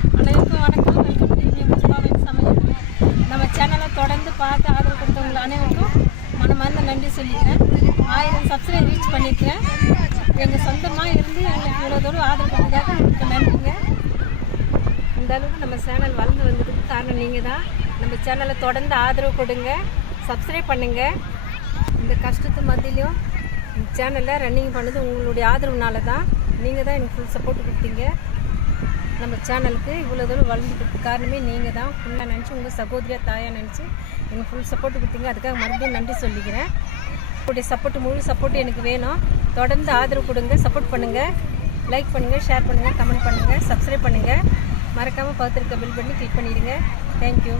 அனைவருக்கும் வணக்கம். Welcome to முஸ்பாவின் சமையல். நம்ம சேனலை தொடர்ந்து பார்த்து ஆதரவு கொடுத்தவங்க அனைவருக்கும் மனமார்ந்த நன்றி சொல்லிக்கிறேன். 1000 சப்ஸ்கிரைப் ரீச் பண்ணிக்கிறேன். எங்கள் சொந்தமாக இருந்து எங்களுக்கு இவ்வளோ தூரம் ஆதரவு கொடுத்ததாக உங்களுக்கு நன்றிங்க. இந்த அளவுக்கு நம்ம சேனல் வளர்ந்து வந்ததுக்கு காரணம் நீங்கள் தான். நம்ம சேனலை தொடர்ந்து ஆதரவு கொடுங்க, சப்ஸ்கிரைப் பண்ணுங்கள். இந்த கஷ்டத்து மத்தியிலையும் சேனலில் ரன்னிங் பண்ணது உங்களுடைய ஆதரவுனால தான். நீங்கள் தான் எனக்கு ஃபுல் சப்போர்ட் கொடுத்தீங்க. நம்ம சேனலுக்கு இவ்வளோ தூரம் வளர்ந்துக்கிறதுக்கு காரணமே நீங்கள் தான். ஃபுல்லாக நினச்சி உங்கள் சகோதரியாக தாயாக நினச்சி எனக்கு ஃபுல் சப்போர்ட் கொடுத்தீங்க. அதுக்காக மறுபடியும் நன்றி சொல்லிக்கிறேன். உங்களுடைய சப்போர்ட், முழு சப்போர்ட் எனக்கு வேணும். தொடர்ந்து ஆதரவு கொடுங்க, சப்போர்ட் பண்ணுங்கள், லைக் பண்ணுங்கள், ஷேர் பண்ணுங்கள், கமெண்ட் பண்ணுங்கள், சப்ஸ்கிரைப் பண்ணுங்கள். மறக்காமல் பார்த்துருக்க பில் பண்ணி கிளிக் பண்ணிடுங்க. தேங்க்யூ.